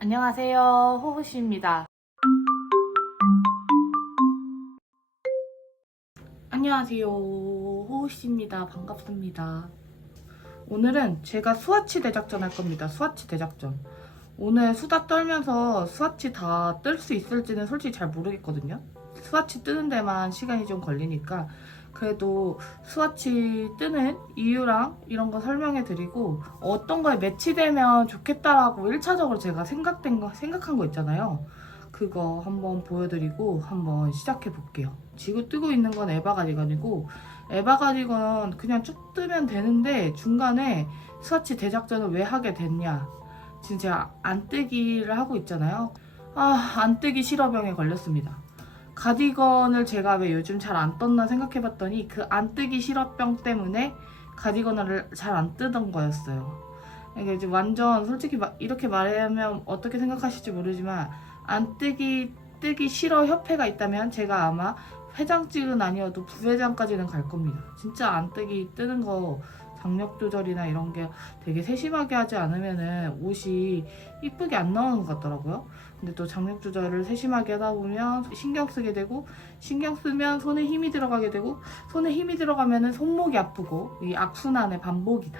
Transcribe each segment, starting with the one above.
안녕하세요, 호호씨입니다. 안녕하세요, 호호씨입니다. 반갑습니다. 오늘은 제가 스와치 대작전 할 겁니다. 스와치 대작전. 오늘 수다 떨면서 스와치 다 뜰 수 있을지는 솔직히 잘 모르겠거든요. 스와치 뜨는 데만 시간이 좀 걸리니까 그래도 스와치 뜨는 이유랑 이런 거 설명해 드리고 어떤 거에 매치되면 좋겠다라고 1차적으로 제가 생각한 거 있잖아요. 그거 한번 보여드리고 한번 시작해 볼게요. 지금 뜨고 있는 건 에바 가디건이고, 에바 가디건 그냥 쭉 뜨면 되는데 중간에 스와치 대작전을 왜 하게 됐냐, 진짜 안 뜨기를 하고 있잖아요. 안 뜨기 실어병에 걸렸습니다. 가디건을 제가 왜 요즘 잘 안 떴나 생각해봤더니 그 안 뜨기 실어병 때문에 가디건을 잘 안 뜨던 거였어요. 이게 이제 완전 솔직히 이렇게 말하면 어떻게 생각하실지 모르지만, 안 뜨기 싫어 협회가 있다면 제가 아마 회장직은 아니어도 부회장까지는 갈 겁니다. 진짜 안 뜨기 뜨는 거 장력 조절이나 이런 게 되게 세심하게 하지 않으면은 옷이 이쁘게 안 나오는 것 같더라고요. 근데 또 장력 조절을 세심하게 하다 보면 신경 쓰게 되고, 신경 쓰면 손에 힘이 들어가게 되고, 손에 힘이 들어가면은 손목이 아프고, 이 악순환의 반복이다.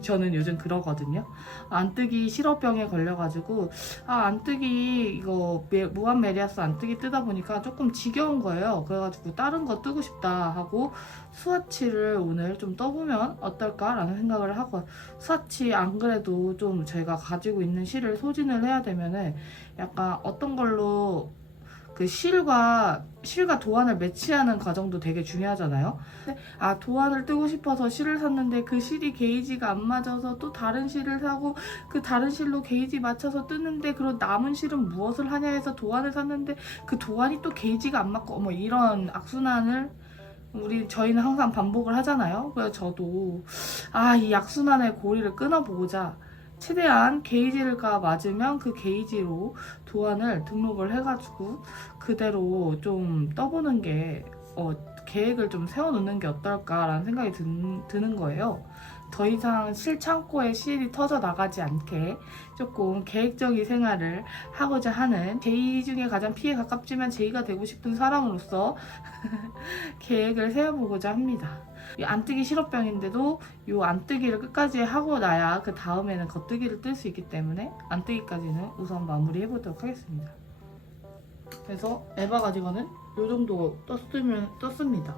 저는 요즘 그러거든요. 안 뜨기 실어병에 걸려가지고, 안 뜨기, 이거, 무한 메리아스 안 뜨기 뜨다 보니까 조금 지겨운 거예요. 그래가지고 다른 거 뜨고 싶다 하고, 스와치를 오늘 좀 떠보면 어떨까라는 생각을 하고, 스와치 안 그래도 좀 제가 가지고 있는 실을 소진을 해야 되면은, 약간 어떤 걸로 그 실과 도안을 매치하는 과정도 되게 중요하잖아요. 근데 도안을 뜨고 싶어서 실을 샀는데 그 실이 게이지가 안 맞아서 또 다른 실을 사고, 그 다른 실로 게이지 맞춰서 뜨는데 그런 남은 실은 무엇을 하냐 해서 도안을 샀는데 그 도안이 또 게이지가 안 맞고, 이런 악순환을 저희는 항상 반복을 하잖아요. 그래서 저도 이 악순환의 고리를 끊어보고자 최대한 게이지가 맞으면 그 게이지로 도안을 등록을 해가지고 그대로 좀 떠보는 게, 계획을 좀 세워놓는 게 어떨까라는 생각이 드는 거예요. 더 이상 실 창고에 실이 터져 나가지 않게 조금 계획적인 생활을 하고자 하는, 제이 중에 가장 피에 가깝지만 제이가 되고 싶은 사람으로서 계획을 세워보고자 합니다. 이 안뜨기 실업병인데도 이 안뜨기를 끝까지 하고 나야 그 다음에는 겉뜨기를 뜰 수 있기 때문에 안뜨기까지는 우선 마무리 해보도록 하겠습니다. 그래서 에바 가디건은 이 정도 떴습니다.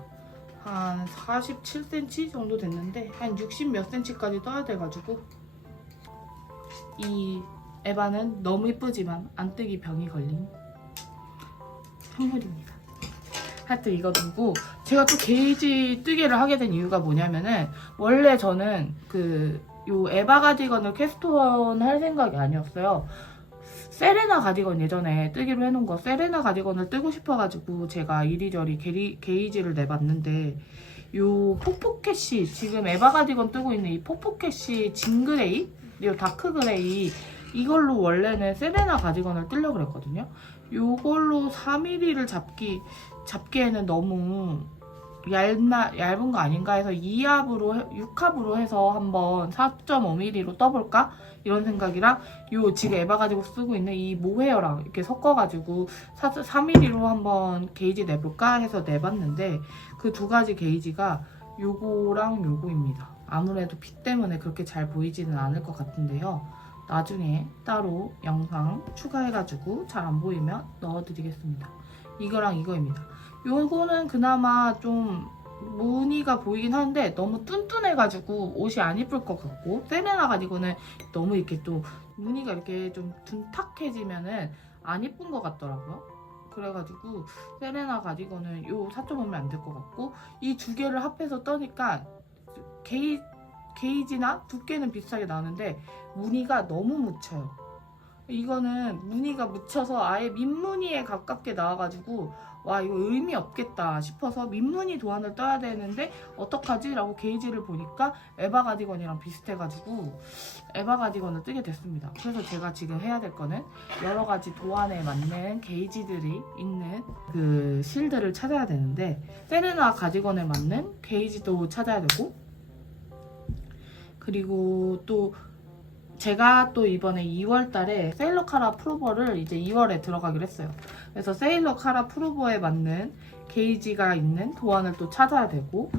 한 47cm 정도 됐는데 한 60 몇 cm까지 떠야 돼가지고, 이 에바는 너무 이쁘지만 안뜨기 병이 걸린 선물입니다. 하여튼 이거 두고 제가 또 게이지 뜨개를 하게 된 이유가 뭐냐면은, 원래 저는 요 에바 가디건을 캐스트온 할 생각이 아니었어요. 세레나 가디건 예전에 뜨기로 해놓은 거, 세레나 가디건을 뜨고 싶어가지고 제가 이리저리 게이지를 내봤는데, 요 포포캣이 지금 에바 가디건 뜨고 있는 이 포포캣이 진그레이, 요 다크 그레이, 이걸로 원래는 세레나 가디건을 뜨려고 그랬거든요. 요걸로 4mm를 잡기에는 너무 얇은 거 아닌가 해서 6합으로 해서 한번 4.5mm로 떠볼까? 이런 생각이랑, 지금 에바 가지고 쓰고 있는 이 모헤어랑 이렇게 섞어가지고 4mm로 한번 게이지 내볼까 해서 내봤는데, 그 두 가지 게이지가 요거랑 요거입니다. 아무래도 빛 때문에 그렇게 잘 보이지는 않을 것 같은데요. 나중에 따로 영상 추가해가지고 잘 안 보이면 넣어드리겠습니다. 이거랑 이거입니다. 요거는 그나마 좀 무늬가 보이긴 하는데 너무 뚠뚠해가지고 옷이 안 이쁠 것 같고, 세레나 가디건은 너무 이렇게 또 무늬가 이렇게 좀 둔탁해지면은 안 이쁜 것 같더라고요. 그래가지고 세레나 가디건은 요 4.5면 안 될 것 같고, 이 두 개를 합해서 떠니까 게이지나 두께는 비슷하게 나오는데 무늬가 너무 묻혀요. 이거는 무늬가 묻혀서 아예 민무늬에 가깝게 나와가지고, 이거 의미 없겠다 싶어서 민무늬 도안을 떠야 되는데 어떡하지? 라고 게이지를 보니까 에바 가디건이랑 비슷해가지고 에바 가디건을 뜨게 됐습니다. 그래서 제가 지금 해야 될 거는 여러 가지 도안에 맞는 게이지들이 있는 그 실들을 찾아야 되는데, 세레나 가디건에 맞는 게이지도 찾아야 되고, 그리고 또 제가 또 이번에 2월 달에 세일러 카라 프로버를 이제 2월에 들어가기로 했어요. 그래서 세일러 카라 프로버에 맞는 게이지가 있는 도안을 또 찾아야 되고,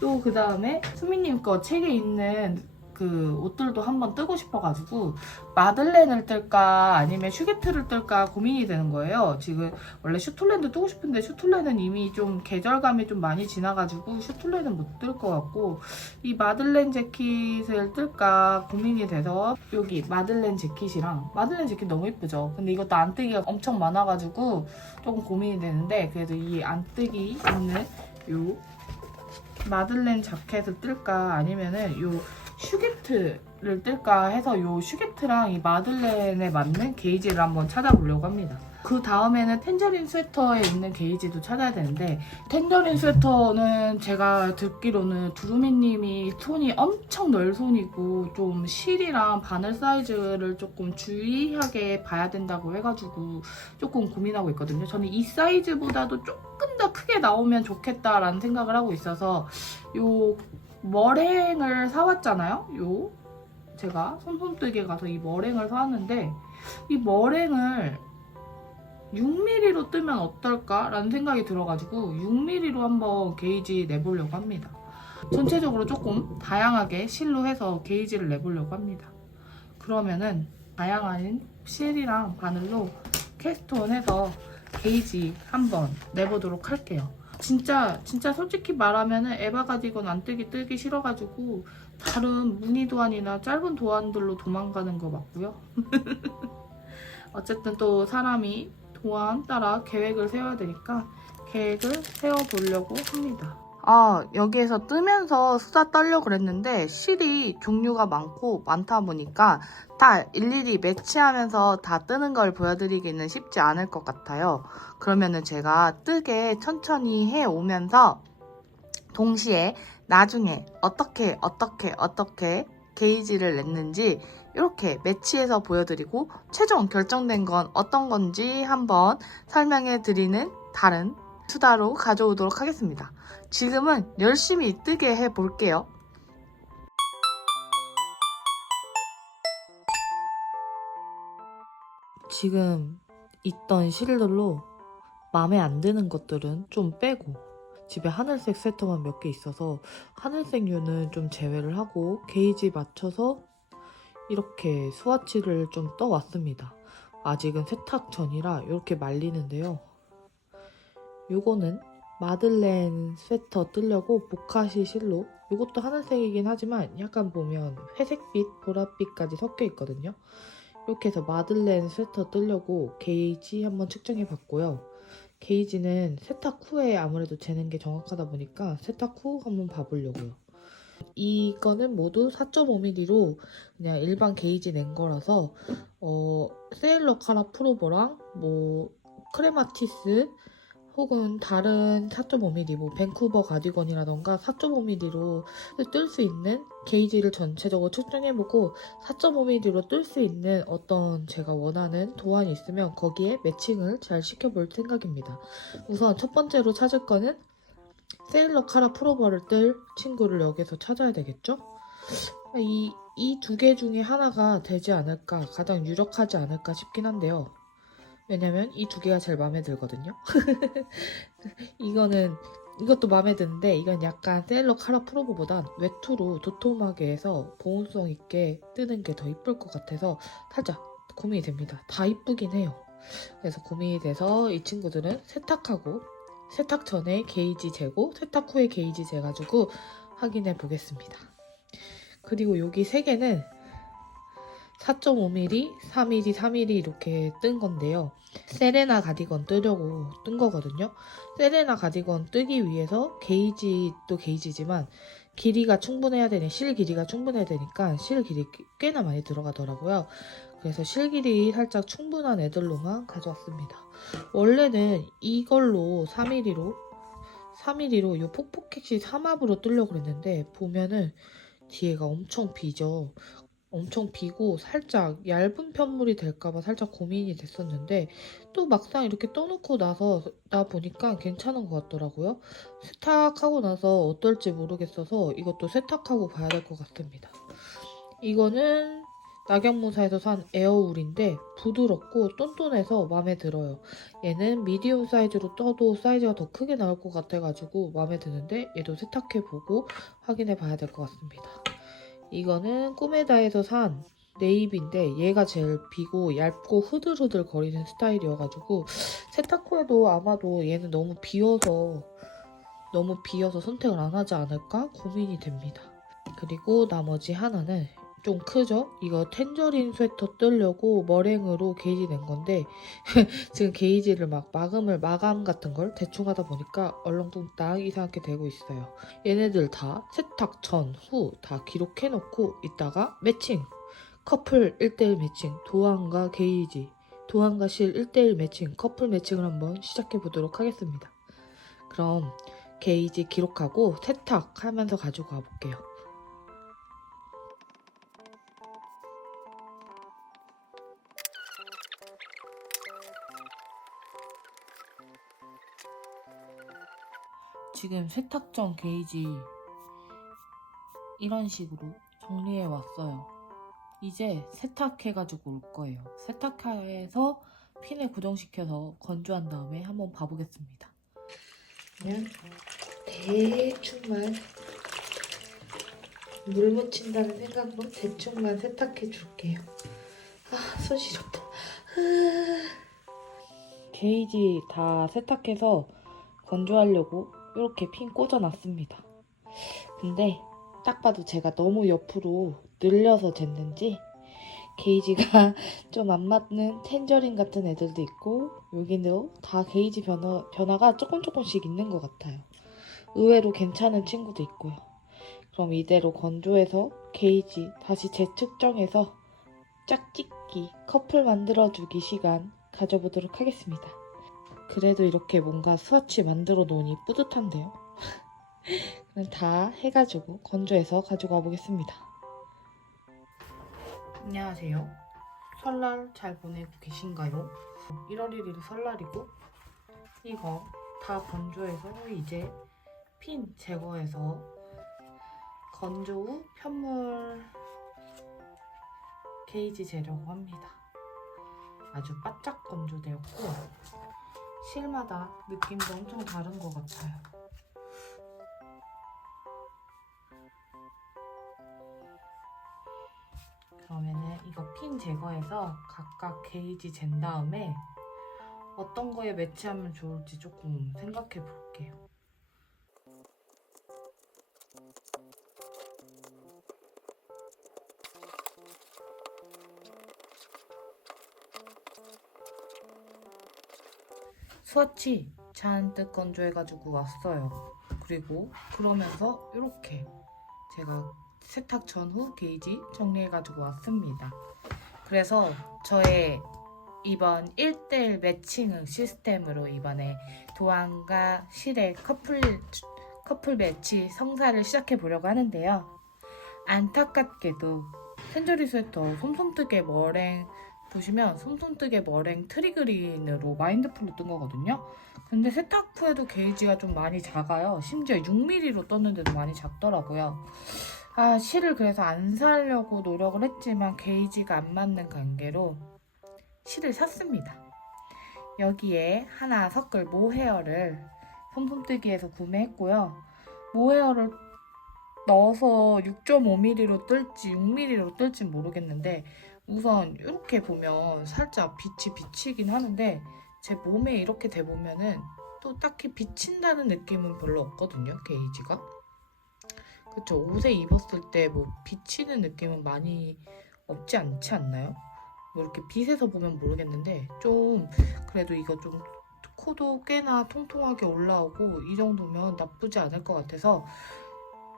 또 그 다음에 수미님 거 책에 있는 그 옷들도 한번 뜨고 싶어가지고 마들렌을 뜰까 아니면 슈게트를 뜰까 고민이 되는 거예요. 지금 원래 슈툴렌도 뜨고 싶은데 슈툴렌은 이미 좀 계절감이 좀 많이 지나가지고 슈툴렌은 못 뜰 것 같고, 이 마들렌 재킷을 뜰까 고민이 돼서 여기 마들렌 재킷이랑, 마들렌 재킷 너무 예쁘죠? 근데 이것도 안뜨기가 엄청 많아가지고 조금 고민이 되는데, 그래도 이 안뜨기 있는 요 마들렌 자켓을 뜰까 아니면은 요 슈게트를 뜰까 해서 요 슈게트랑 이 마들렌에 맞는 게이지를 한번 찾아보려고 합니다. 그 다음에는 텐저린 스웨터에 있는 게이지도 찾아야 되는데, 텐저린 스웨터는 제가 듣기로는 두루미님이 손이 엄청 넓손이고 좀 실이랑 바늘 사이즈를 조금 주의하게 봐야 된다고 해가지고 조금 고민하고 있거든요. 저는 이 사이즈보다도 조금 더 크게 나오면 좋겠다라는 생각을 하고 있어서 요 머랭을 사왔잖아요. 제가 솜솜뜨기에 가서 이 머랭을 사왔는데, 이 머랭을 6mm로 뜨면 어떨까? 라는 생각이 들어가지고 6mm로 한번 게이지 내보려고 합니다. 전체적으로 조금 다양하게 실로 해서 게이지를 내보려고 합니다. 그러면은 다양한 실이랑 바늘로 캐스트온 해서 게이지 한번 내보도록 할게요. 진짜 솔직히 말하면은 에바 가디건 안뜨기 뜨기 싫어가지고 다른 무늬 도안이나 짧은 도안들로 도망가는 거 맞고요. 어쨌든 또 사람이 도안 따라 계획을 세워야 되니까 계획을 세워보려고 합니다. 여기에서 뜨면서 수다 떨려고 그랬는데 실이 종류가 많다 보니까 다 일일이 매치하면서 다 뜨는 걸 보여드리기는 쉽지 않을 것 같아요. 그러면은 제가 뜨게 천천히 해오면서 동시에 나중에 어떻게 게이지를 냈는지 이렇게 매치해서 보여드리고 최종 결정된 건 어떤 건지 한번 설명해 드리는 다른 수다로 가져오도록 하겠습니다. 지금은 열심히 뜨게 해볼게요. 지금 있던 실들로 마음에 안 드는 것들은 좀 빼고, 집에 하늘색 스웨터만 몇 개 있어서 하늘색류는 좀 제외를 하고 게이지 맞춰서 이렇게 스와치를 좀 떠왔습니다. 아직은 세탁 전이라 이렇게 말리는데요. 요거는 마들렌 스웨터 뜨려고 보카시 실로, 이것도 하늘색이긴 하지만 약간 보면 회색빛, 보랏빛까지 섞여 있거든요. 이렇게 해서 마들렌 스웨터 뜨려고 게이지 한번 측정해 봤고요. 게이지는 세탁 후에 아무래도 재는 게 정확하다 보니까 세탁 후 한번 봐보려고요. 이거는 모두 4.5mm로 그냥 일반 게이지 낸 거라서 세일러 카라 프로버랑 크레마티스 혹은 다른 4.5mm, 밴쿠버 가디건이라던가 4.5mm로 뜰 수 있는 게이지를 전체적으로 측정해보고 4.5mm로 뜰 수 있는 어떤 제가 원하는 도안이 있으면 거기에 매칭을 잘 시켜볼 생각입니다. 우선 첫 번째로 찾을 거는 세일러 카라 프로버를 뜰 친구를 여기서 찾아야 되겠죠? 이 두 개 중에 하나가 되지 않을까, 가장 유력하지 않을까 싶긴 한데요. 왜냐면 이 두 개가 제일 마음에 들거든요. 이것도 마음에 드는데 이건 약간 세일러 카라 프로보보단 외투로 도톰하게 해서 보온성 있게 뜨는 게 더 이쁠 것 같아서 살짝 고민이 됩니다. 다 이쁘긴 해요. 그래서 고민이 돼서 이 친구들은 세탁 전에 게이지 재고 세탁 후에 게이지 재가지고 확인해 보겠습니다. 그리고 여기 세 개는 4.5mm, 4mm, 4mm 이렇게 뜬 건데요. 세레나 가디건 뜨려고 뜬 거거든요. 세레나 가디건 뜨기 위해서 게이지도 게이지지만 길이가 충분해야 되니, 실 길이가 충분해야 되니까 실 길이 꽤나 많이 들어가더라고요. 그래서 실 길이 살짝 충분한 애들로만 가져왔습니다. 원래는 이걸로 4mm로 이 폭포켓시 삼합으로 뜨려고 그랬는데 보면은 뒤에가 엄청 비죠. 엄청 비고 살짝 얇은 편물이 될까봐 살짝 고민이 됐었는데 또 막상 이렇게 떠놓고 나 보니까 괜찮은 것 같더라고요. 세탁하고 나서 어떨지 모르겠어서 이것도 세탁하고 봐야 될 것 같습니다. 이거는 낙엽무사에서 산 에어울인데 부드럽고 똔똔해서 마음에 들어요. 얘는 미디움 사이즈로 떠도 사이즈가 더 크게 나올 것 같아가지고 마음에 드는데 얘도 세탁해보고 확인해 봐야 될 것 같습니다. 이거는 꾸메다에서 산 네이비인데 얘가 제일 비고 얇고 흐들흐들 거리는 스타일이어가지고 세탁 후에도 아마도 얘는 너무 비어서 선택을 안 하지 않을까 고민이 됩니다. 그리고 나머지 하나는 좀 크죠? 이거 텐저린 스웨터 뜨려고 머랭으로 게이지 낸 건데 지금 게이지를 마감 같은 걸 대충 하다 보니까 얼렁뚱땅 이상하게 되고 있어요. 얘네들 다 세탁 전, 후 다 기록해놓고 이따가 매칭 커플 1대1 매칭 도안과 게이지 도안과 실 1대1 매칭 커플 매칭을 한번 시작해 보도록 하겠습니다. 그럼 게이지 기록하고 세탁하면서 가지고 가볼게요. 지금 세탁 전 게이지 이런 식으로 정리해 왔어요. 이제 세탁해가지고 올 거예요. 세탁해서 핀에 고정시켜서 건조한 다음에 한번 봐보겠습니다. 그냥 대충만 물 묻힌다는 생각으로 대충만 세탁해 줄게요. 아, 손 시렵다. 게이지 다 세탁해서 건조하려고 이렇게 핀 꽂아놨습니다. 근데 딱 봐도 제가 너무 옆으로 늘려서 쟀는지 게이지가 좀 안 맞는 텐저린 같은 애들도 있고 여기도 다 게이지 변화가 조금씩 있는 것 같아요. 의외로 괜찮은 친구도 있고요. 그럼 이대로 건조해서 게이지 다시 재측정해서 짝짓기 커플 만들어주기 시간 가져보도록 하겠습니다. 그래도 이렇게 뭔가 스와치 만들어 놓으니 뿌듯한데요. 그럼 다 해가지고 건조해서 가지고 와보겠습니다. 안녕하세요. 설날 잘 보내고 계신가요? 1월 1일 설날이고 이거 다 건조해서 이제 핀 제거해서 건조 후 편물 게이지 재려고 합니다. 아주 바짝 건조되었고 실마다 느낌도 엄청 다른 것 같아요. 그러면은 이거 핀 제거해서 각각 게이지 잰 다음에 어떤 거에 매치하면 좋을지 조금 생각해 볼게요. 스와치 잔뜩 건조해가지고 왔어요. 그리고 그러면서 이렇게 제가 세탁 전후 게이지 정리해가지고 왔습니다. 그래서 저의 이번 1대1 매칭 시스템으로 이번에 도안과 실의 커플 매치 성사를 시작해 보려고 하는데요. 안타깝게도 텐저리 스웨터 솜솜뜨개 머랭 보시면 솜솜뜨개 머랭 트리그린으로 마인드풀로 뜬 거거든요. 근데 세탁 후에도 게이지가 좀 많이 작아요. 심지어 6mm로 떴는데도 많이 작더라고요. 아, 실을 그래서 안 사려고 노력을 했지만 게이지가 안 맞는 관계로 실을 샀습니다. 여기에 하나 섞을 모헤어를 솜솜뜨기에서 구매했고요. 모헤어를 넣어서 6.5mm로 뜰지 6mm로 뜰지 모르겠는데 우선 이렇게 보면 살짝 빛이 비치긴 하는데 제 몸에 이렇게 대보면은 또 딱히 비친다는 느낌은 별로 없거든요, 게이지가. 그쵸, 옷에 입었을 때 뭐 비치는 느낌은 많이 없지 않지 않나요? 뭐 이렇게 빛에서 보면 모르겠는데 좀 그래도 이거 좀 코도 꽤나 통통하게 올라오고 이 정도면 나쁘지 않을 것 같아서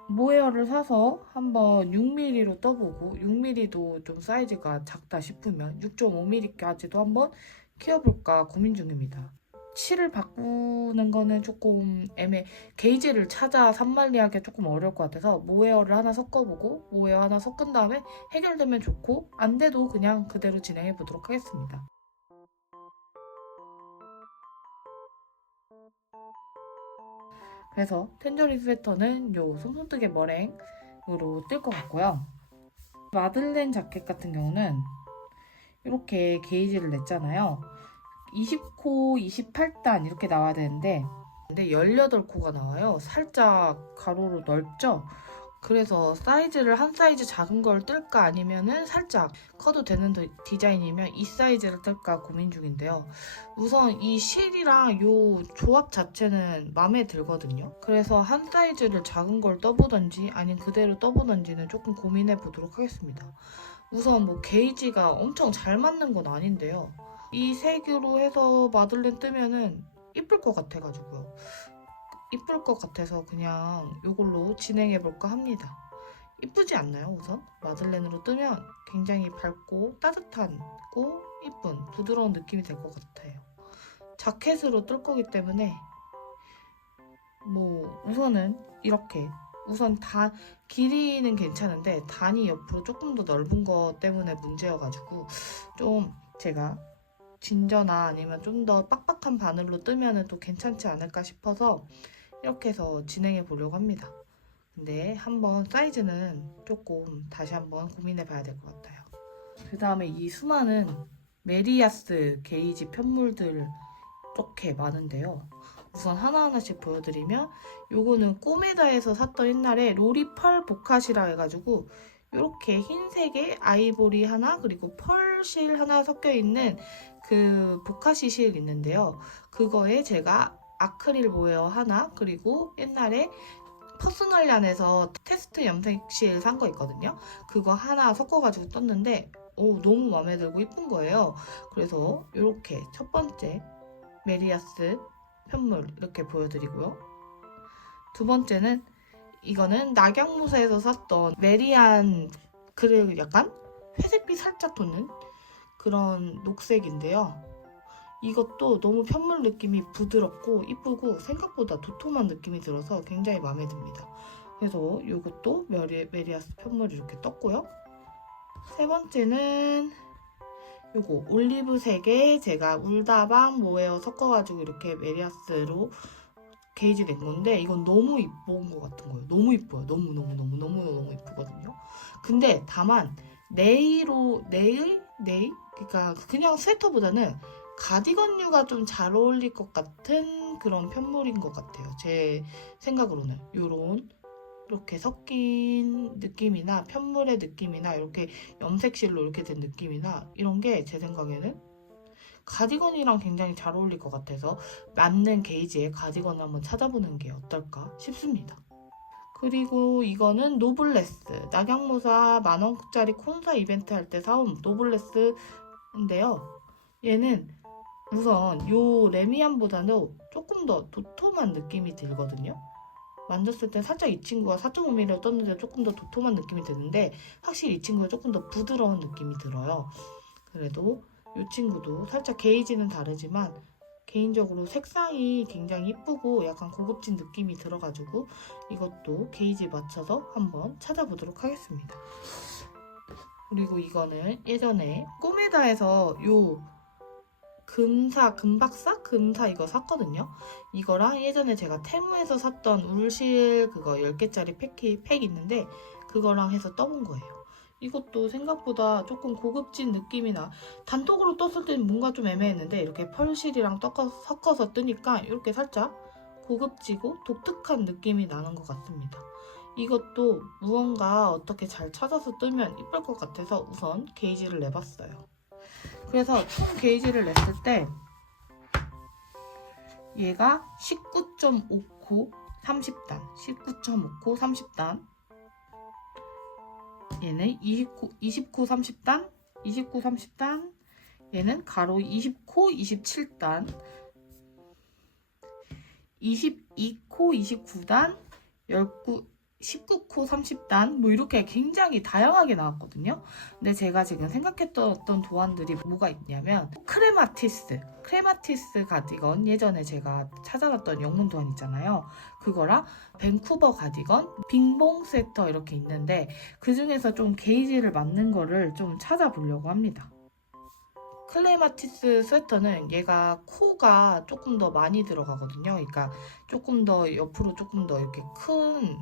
모헤어를 사서 한번 6mm로 떠보고 6mm도 좀 사이즈가 작다 싶으면 6.5mm까지도 한번 키워볼까 고민 중입니다. 실을 바꾸는 거는 조금 게이지를 찾아 산만리하게 조금 어려울 것 같아서 모헤어를 하나 섞어보고 모헤어 하나 섞은 다음에 해결되면 좋고 안 돼도 그냥 그대로 진행해 보도록 하겠습니다. 그래서 텐저린 스웨터는 요 솜솜뜨개 머랭으로 뜰 것 같고요. 마들렌 자켓 같은 경우는 이렇게 게이지를 냈잖아요. 20코, 28단 이렇게 나와야 되는데 18코가 나와요. 살짝 가로로 넓죠? 그래서 사이즈를 한 사이즈 작은 걸 뜰까 아니면은 살짝 커도 되는 디자인이면 이 사이즈를 뜰까 고민 중인데요. 우선 이 실이랑 요 조합 자체는 마음에 들거든요. 그래서 한 사이즈를 작은 걸 떠보던지 아니면 그대로 떠보던지는 조금 고민해 보도록 하겠습니다. 우선 뭐 게이지가 엄청 잘 맞는 건 아닌데요. 이 색으로 해서 마들렌 뜨면은 이쁠 것 같아가지고요. 이쁠 것 같아서 그냥 이걸로 진행해볼까 합니다. 이쁘지 않나요? 우선 마들렌으로 뜨면 굉장히 밝고 따뜻하고 이쁜 부드러운 느낌이 될 것 같아요. 자켓으로 뜰 거기 때문에 뭐 우선은 이렇게 우선 다 길이는 괜찮은데 단이 옆으로 조금 더 넓은 거 때문에 문제여가지고 좀 제가 진저나 아니면 좀 더 빡빡한 바늘로 뜨면 또 괜찮지 않을까 싶어서 이렇게 해서 진행해 보려고 합니다. 근데 한번 사이즈는 조금 다시 한번 고민해 봐야 될 것 같아요. 그 다음에 이 수많은 메리아스 게이지 편물들 이렇게 많은데요. 우선 하나하나씩 보여드리면 요거는 꼬메다에서 샀던 옛날에 로리펄 보카시라 해가지고 이렇게 흰색에 아이보리 하나 그리고 펄실 하나 섞여있는 그 보카시 실 있는데요. 그거에 제가 아크릴 모헤어 하나 그리고 옛날에 퍼스널란에서 테스트 염색실 산 거 있거든요. 그거 하나 섞어가지고 떴는데 너무 마음에 들고 이쁜 거예요. 그래서 이렇게 첫 번째 메리아스 편물 이렇게 보여드리고요. 두 번째는 이거는 낙양무새에서 샀던 메리안 그를 약간 회색빛 살짝 도는 그런 녹색인데요. 이것도 너무 편물 느낌이 부드럽고 이쁘고 생각보다 도톰한 느낌이 들어서 굉장히 마음에 듭니다. 그래서 이것도 메리아스 편물 이렇게 떴고요. 세 번째는 요거 올리브색에 제가 울다방 모헤어 섞어가지고 이렇게 메리아스로 게이지 낸 건데 이건 너무 이쁜 것 같은 거예요. 너무 이뻐요. 너무 이쁘거든요. 근데 다만 네일 그러니까 그냥 스웨터보다는 가디건류가 좀 잘 어울릴 것 같은 그런 편물인 것 같아요. 제 생각으로는 요런 이렇게 섞인 느낌이나 편물의 느낌이나 이렇게 염색실로 이렇게 된 느낌이나 이런 게 제 생각에는 가디건이랑 굉장히 잘 어울릴 것 같아서 맞는 게이지의 가디건을 한번 찾아보는 게 어떨까 싶습니다. 그리고 이거는 노블레스 낙양모사 10,000원짜리 콘사 이벤트 할 때 사온 노블레스인데요. 얘는 우선 요 레미안보다는 조금 더 도톰한 느낌이 들거든요. 만졌을 때 살짝 이 친구가 4.5mm 떴는데 조금 더 도톰한 느낌이 드는데 확실히 이 친구가 조금 더 부드러운 느낌이 들어요. 그래도 이 친구도 살짝 게이지는 다르지만 개인적으로 색상이 굉장히 이쁘고 약간 고급진 느낌이 들어가지고 이것도 게이지 맞춰서 한번 찾아보도록 하겠습니다. 그리고 이거는 예전에 꼬메다에서 요 금사 이거 샀거든요. 이거랑 예전에 제가 테무에서 샀던 울실 그거 10개짜리 팩 있는데 그거랑 해서 떠본 거예요. 이것도 생각보다 조금 고급진 느낌이 나. 단독으로 떴을 때는 뭔가 좀 애매했는데 이렇게 펄실이랑 섞어서 뜨니까 이렇게 살짝 고급지고 독특한 느낌이 나는 것 같습니다. 이것도 무언가 어떻게 잘 찾아서 뜨면 이쁠 것 같아서 우선 게이지를 내봤어요. 그래서 총 게이지를 냈을 때 얘가 19.5코 30단 19.5코 30단 얘는 20코 30단 29 30단 얘는 가로 20코 27단 22코 29단 19코 30단 뭐 이렇게 굉장히 다양하게 나왔거든요. 근데 제가 지금 생각했던 도안들이 뭐가 있냐면 크레마티스 가디건 예전에 제가 찾아놨던 영문 도안 있잖아요. 그거랑 밴쿠버 가디건, 빙봉 스웨터 이렇게 있는데 그 중에서 좀 게이지를 맞는 거를 좀 찾아보려고 합니다. 클레마티스 스웨터는 얘가 코가 조금 더 많이 들어가거든요. 그러니까 조금 더 옆으로 조금 더 이렇게 큰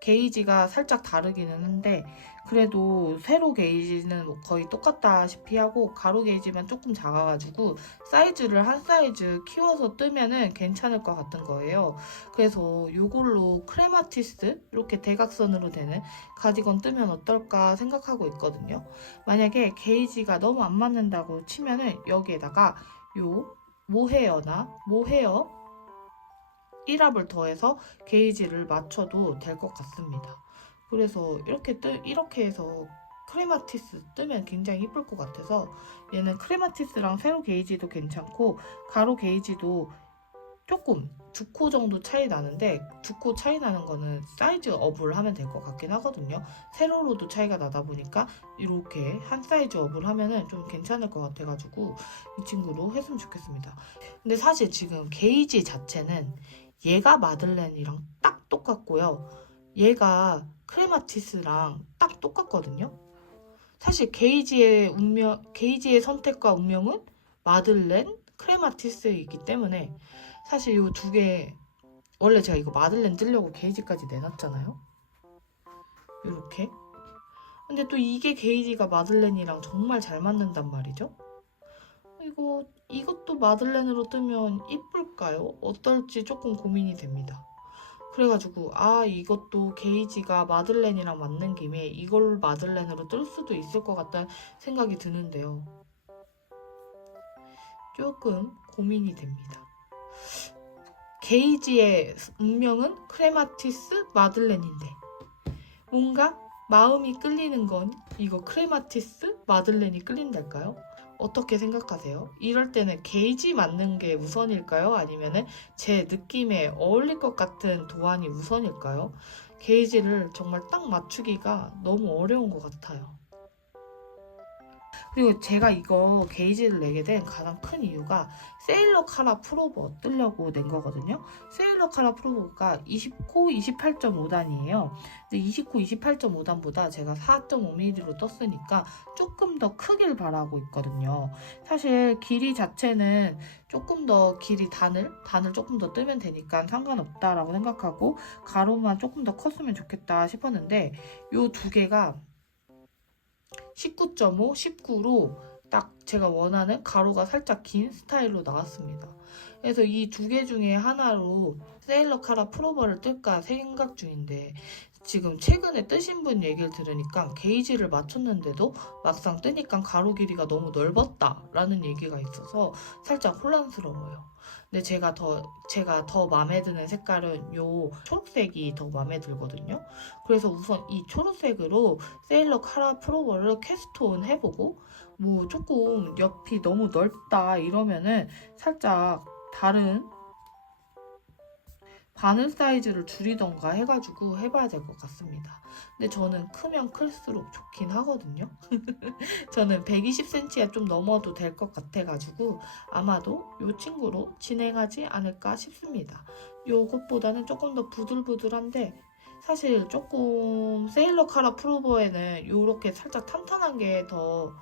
게이지가 살짝 다르기는 한데 그래도 세로 게이지는 뭐 거의 똑같다시피 하고 가로 게이지만 조금 작아가지고 사이즈를 한 사이즈 키워서 뜨면은 괜찮을 것 같은 거예요. 그래서 이걸로 크레마티스 이렇게 대각선으로 되는 가디건 뜨면 어떨까 생각하고 있거든요. 만약에 게이지가 너무 안 맞는다고 치면은 여기에다가 요 모헤어나 모헤어 1합을 더해서 게이지를 맞춰도 될 것 같습니다. 그래서 이렇게 해서 크레마티스 뜨면 굉장히 이쁠 것 같아서 얘는 크레마티스랑 세로 게이지도 괜찮고 가로 게이지도 조금 2코 정도 차이 나는데 2코 차이 나는 거는 사이즈 업을 하면 될 것 같긴 하거든요. 세로로도 차이가 나다 보니까 이렇게 한 사이즈 업을 하면은 좀 괜찮을 것 같아가지고 이 친구도 했으면 좋겠습니다. 근데 사실 지금 게이지 자체는 얘가 마들렌이랑 딱 똑같고요. 얘가 크레마티스랑 딱 똑같거든요. 사실 게이지의 선택과 운명은 마들렌, 크레마티스이기 때문에 사실 이 두 개, 원래 제가 이거 마들렌 뜨려고 게이지까지 내놨잖아요. 이렇게. 근데 또 이게 게이지가 마들렌이랑 정말 잘 맞는단 말이죠. 이것도 마들렌으로 뜨면 이쁠까요? 어떨지 조금 고민이 됩니다. 그래가지고 이것도 게이지가 마들렌이랑 맞는 김에 이걸 마들렌으로 뜰 수도 있을 것 같다는 생각이 드는데요. 조금 고민이 됩니다. 게이지의 운명은 크레마티스 마들렌인데 뭔가 마음이 끌리는 건 이거 크레마티스 마들렌이 끌린달까요? 어떻게 생각하세요? 이럴 때는 게이지 맞는 게 우선일까요? 아니면 제 느낌에 어울릴 것 같은 도안이 우선일까요? 게이지를 정말 딱 맞추기가 너무 어려운 것 같아요. 그리고 제가 이거 게이지를 내게 된 가장 큰 이유가 세일러 카라 프로버 뜨려고 낸 거거든요. 세일러 카라 프로버가 20코 28.5단이에요. 근데 20코 28.5단보다 제가 4.5mm로 떴으니까 조금 더 크길 바라고 있거든요. 사실 길이 자체는 조금 더 단을 조금 더 뜨면 되니까 상관없다라고 생각하고 가로만 조금 더 컸으면 좋겠다 싶었는데 이 두 개가 19.5, 19로 딱 제가 원하는 가로가 살짝 긴 스타일로 나왔습니다. 그래서 이 두 개 중에 하나로 세일러 카라 프로버를 뜰까 생각 중인데 지금 최근에 뜨신 분 얘기를 들으니까 게이지를 맞췄는데도 막상 뜨니까 가로 길이가 너무 넓었다라는 얘기가 있어서 살짝 혼란스러워요. 근데 제가 더 마음에 드는 색깔은 요 초록색이 더 마음에 들거든요. 그래서 우선 이 초록색으로 세일러 카라 프로버를 캐스트온 해보고 뭐 조금 옆이 너무 넓다 이러면은 살짝 다른 바늘 사이즈를 줄이던가 해가지고 해봐야 될 것 같습니다. 근데 저는 크면 클수록 좋긴 하거든요. 저는 120cm가 좀 넘어도 될 것 같아가지고 아마도 이 친구로 진행하지 않을까 싶습니다. 요것보다는 조금 더 부들부들한데 사실 조금 세일러 카라 프로버에는 이렇게 살짝 탄탄한 게 더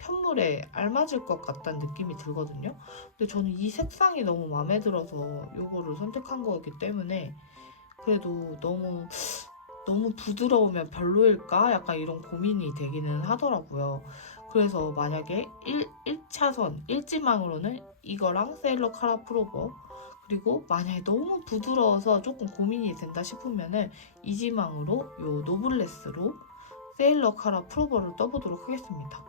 편물에 알맞을 것 같다는 느낌이 들거든요. 근데 저는 이 색상이 너무 마음에 들어서 이거를 선택한 거기 때문에 그래도 너무 부드러우면 별로일까? 약간 이런 고민이 되기는 하더라고요. 그래서 만약에 1차선, 1지망으로는 이거랑 세일러 카라 프로버 그리고 만약에 너무 부드러워서 조금 고민이 된다 싶으면은 2지망으로 요 노블레스로 세일러 카라 프로버를 떠보도록 하겠습니다.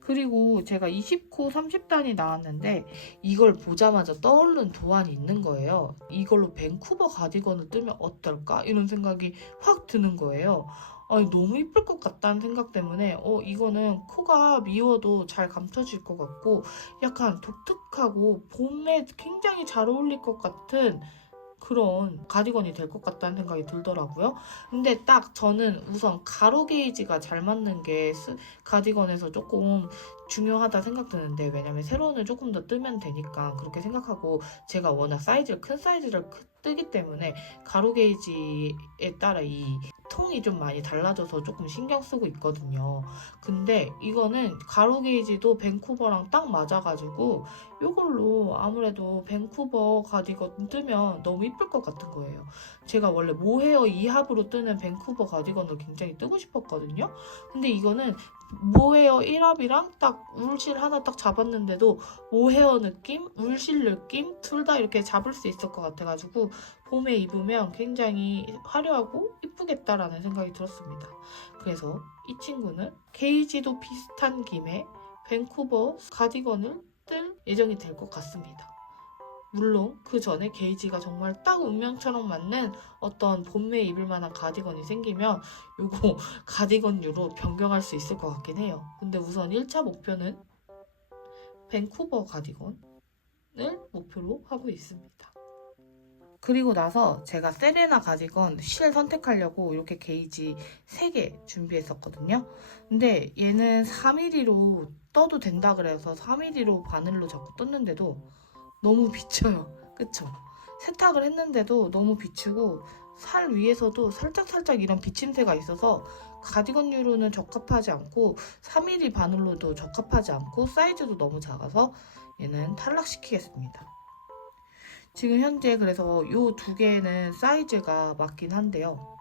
그리고 제가 20코 30단이 나왔는데 이걸 보자마자 떠오른 도안이 있는 거예요. 이걸로 밴쿠버 가디건을 뜨면 어떨까? 이런 생각이 확 드는 거예요. 아니, 너무 이쁠 것 같다는 생각 때문에 이거는 코가 미워도 잘 감춰질 것 같고 약간 독특하고 봄에 굉장히 잘 어울릴 것 같은 그런 가디건이 될 것 같다는 생각이 들더라고요. 근데 딱 저는 우선 가로 게이지가 잘 맞는 게 가디건에서 조금 중요하다 생각드는데 왜냐면 세로는 조금 더 뜨면 되니까 그렇게 생각하고 제가 워낙 큰 사이즈를 뜨기 때문에 가로 게이지에 따라 이 통이 좀 많이 달라져서 조금 신경 쓰고 있거든요. 근데 이거는 가로 게이지도 밴쿠버랑 딱 맞아가지고 이걸로 아무래도 밴쿠버 가디건 뜨면 너무 이쁠 것 같은 거예요. 제가 원래 모헤어 2합으로 뜨는 밴쿠버 가디건을 굉장히 뜨고 싶었거든요. 근데 이거는 모헤어 1합이랑 딱 울실 하나 딱 잡았는데도 모헤어 느낌, 울실 느낌 둘 다 이렇게 잡을 수 있을 것 같아가지고 봄에 입으면 굉장히 화려하고 이쁘겠다라는 생각이 들었습니다. 그래서 이 친구는 게이지도 비슷한 김에 밴쿠버 가디건을 뜰 예정이 될 것 같습니다. 물론 그 전에 게이지가 정말 딱 운명처럼 맞는 어떤 봄에 입을 만한 가디건이 생기면 요거 가디건류로 변경할 수 있을 것 같긴 해요. 근데 우선 1차 목표는 밴쿠버 가디건을 목표로 하고 있습니다. 그리고 나서 제가 세레나 가디건 실 선택하려고 이렇게 게이지 3개 준비했었거든요. 근데 얘는 4mm로 떠도 된다 그래서 4mm로 바늘로 자꾸 떴는데도 너무 비쳐요. 그쵸? 세탁을 했는데도 너무 비치고 살 위에서도 살짝살짝 이런 비침새가 있어서 가디건류로는 적합하지 않고 3mm 바늘로도 적합하지 않고 사이즈도 너무 작아서 얘는 탈락시키겠습니다. 지금 현재 그래서 이 2개는 사이즈가 맞긴 한데요.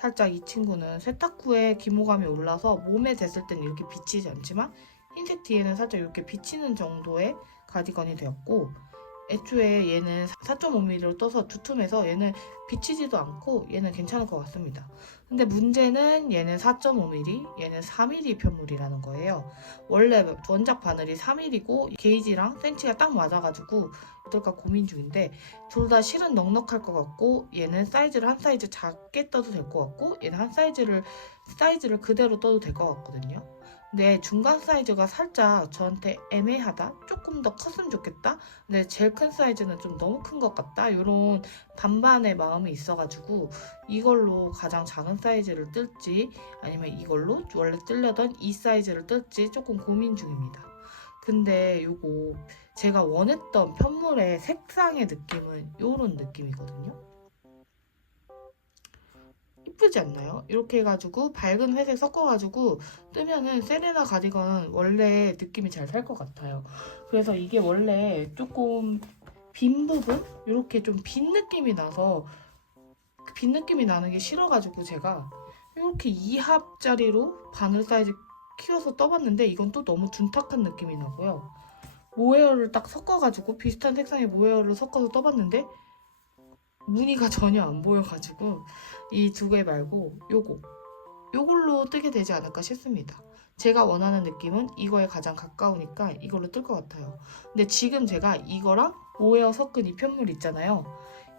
살짝 이 친구는 세탁 후에 기모감이 올라서 몸에 댔을 땐 이렇게 비치지 않지만 흰색 뒤에는 살짝 이렇게 비치는 정도의 가디건이 되었고 애초에 얘는 4.5mm로 떠서 두툼해서 얘는 비치지도 않고 얘는 괜찮을 것 같습니다. 근데 문제는 얘는 4.5mm, 얘는 4mm 편물이라는 거예요. 원래 원작 바늘이 3mm고 게이지랑 센치가 딱 맞아가지고 어떨까 고민 중인데 둘 다 실은 넉넉할 것 같고 얘는 사이즈를 한 사이즈 작게 떠도 될 것 같고 얘는 한 사이즈를 그대로 떠도 될 것 같거든요. 근데 중간 사이즈가 살짝 저한테 애매하다? 조금 더 컸으면 좋겠다? 근데 제일 큰 사이즈는 좀 너무 큰 것 같다? 이런 반반의 마음이 있어가지고 이걸로 가장 작은 사이즈를 뜰지 아니면 이걸로 원래 뜰려던 이 사이즈를 뜰지 조금 고민 중입니다. 근데 요거 제가 원했던 편물의 색상의 느낌은 이런 느낌이거든요. 이쁘지 않나요? 이렇게 해가지고 밝은 회색 섞어가지고 뜨면은 세레나 가디건 원래 느낌이 잘 살 것 같아요. 그래서 이게 원래 조금 빈 부분? 이렇게 좀 빈 느낌이 나서 빈 느낌이 나는 게 싫어가지고 제가 이렇게 2합짜리로 바늘 사이즈 키워서 떠봤는데 이건 또 너무 둔탁한 느낌이 나고요. 모헤어를 딱 섞어가지고 비슷한 색상의 모헤어를 섞어서 떠봤는데 무늬가 전혀 안 보여가지고 이 2개 말고 요걸로 뜨게 되지 않을까 싶습니다. 제가 원하는 느낌은 이거에 가장 가까우니까 이걸로 뜰 것 같아요. 근데 지금 제가 이거랑 모헤어 섞은 이 편물 있잖아요.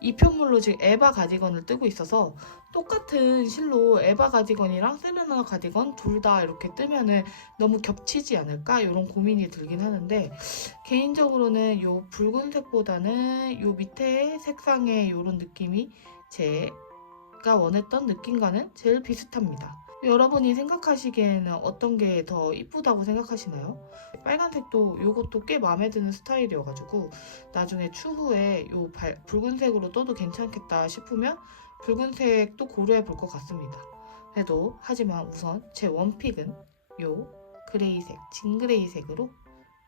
이 편물로 지금 에바 가디건을 뜨고 있어서 똑같은 실로 에바 가디건이랑 세레나 가디건 둘 다 이렇게 뜨면은 너무 겹치지 않을까? 이런 고민이 들긴 하는데 개인적으로는 요 붉은색보다는 요 밑에 색상의 이런 느낌이 제가 원했던 느낌과는 제일 비슷합니다. 여러분이 생각하시기에는 어떤 게 더 이쁘다고 생각하시나요? 빨간색도 요것도 꽤 마음에 드는 스타일이어가지고 나중에 추후에 요 붉은색으로 떠도 괜찮겠다 싶으면 붉은색도 고려해 볼 것 같습니다. 하지만 우선 제 원픽은 요 그레이색, 진그레이색으로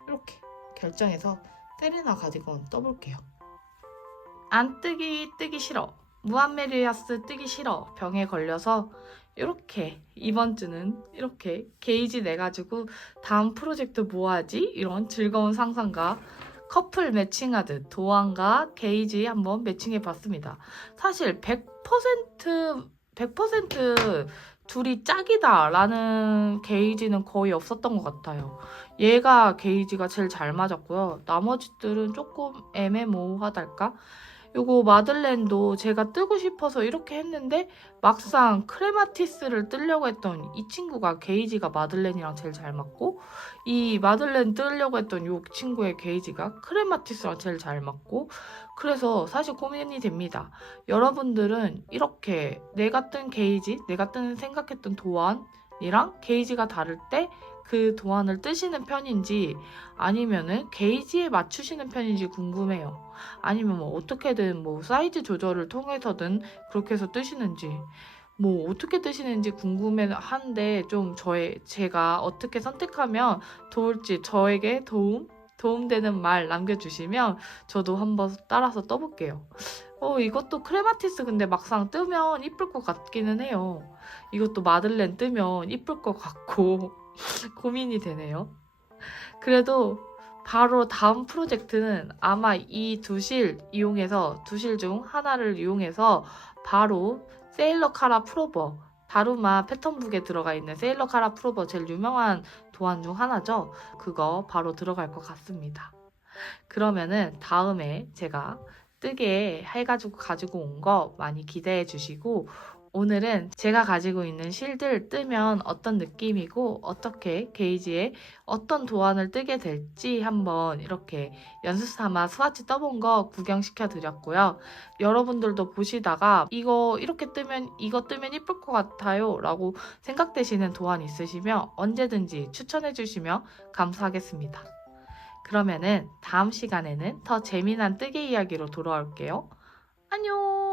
이렇게 결정해서 세레나 가디건 떠볼게요. 안 뜨기 싫어. 무한메리아스 뜨기 싫어. 병에 걸려서 이렇게 이번 주는 이렇게 게이지 내가지고 다음 프로젝트 뭐 하지? 이런 즐거운 상상과 커플 매칭하듯 도안과 게이지 한번 매칭해 봤습니다. 사실 100% 둘이 짝이다 라는 게이지는 거의 없었던 것 같아요. 얘가 게이지가 제일 잘 맞았고요. 나머지들은 조금 애매모호하달까? 요거 마들렌도 제가 뜨고 싶어서 이렇게 했는데 막상 크레마티스를 뜨려고 했던 이 친구가 게이지가 마들렌이랑 제일 잘 맞고 이 마들렌 뜨려고 했던 이 친구의 게이지가 크레마티스랑 제일 잘 맞고 그래서 사실 고민이 됩니다. 여러분들은 이렇게 내가 뜬 게이지, 내가 뜬 생각했던 도안이랑 게이지가 다를 때 그 도안을 뜨시는 편인지 아니면은 게이지에 맞추시는 편인지 궁금해요. 아니면 뭐 어떻게든 뭐 사이즈 조절을 통해서든 그렇게 해서 뜨시는지 뭐 어떻게 뜨시는지 궁금해한데 좀 제가 어떻게 선택하면 좋을지 저에게 도움되는 말 남겨주시면 저도 한번 따라서 떠볼게요. 이것도 크레마티스 근데 막상 뜨면 이쁠 것 같기는 해요. 이것도 마들렌 뜨면 이쁠 것 같고 고민이 되네요. 그래도 바로 다음 프로젝트는 아마 이 두 실 중 하나를 이용해서 바로 세일러 카라 프로버, 다루마 패턴북에 들어가 있는 세일러 카라 프로버 제일 유명한 도안 중 하나죠. 그거 바로 들어갈 것 같습니다. 그러면은 다음에 제가 뜨개 해가지고 가지고 온 거 많이 기대해 주시고 오늘은 제가 가지고 있는 실들 뜨면 어떤 느낌이고 어떻게 게이지에 어떤 도안을 뜨게 될지 한번 이렇게 연습 삼아 스와치 떠본 거 구경시켜 드렸고요. 여러분들도 보시다가 이거 이렇게 뜨면 이거 뜨면 이쁠 것 같아요 라고 생각되시는 도안 있으시면 언제든지 추천해 주시면 감사하겠습니다. 그러면은 다음 시간에는 더 재미난 뜨개 이야기로 돌아올게요. 안녕!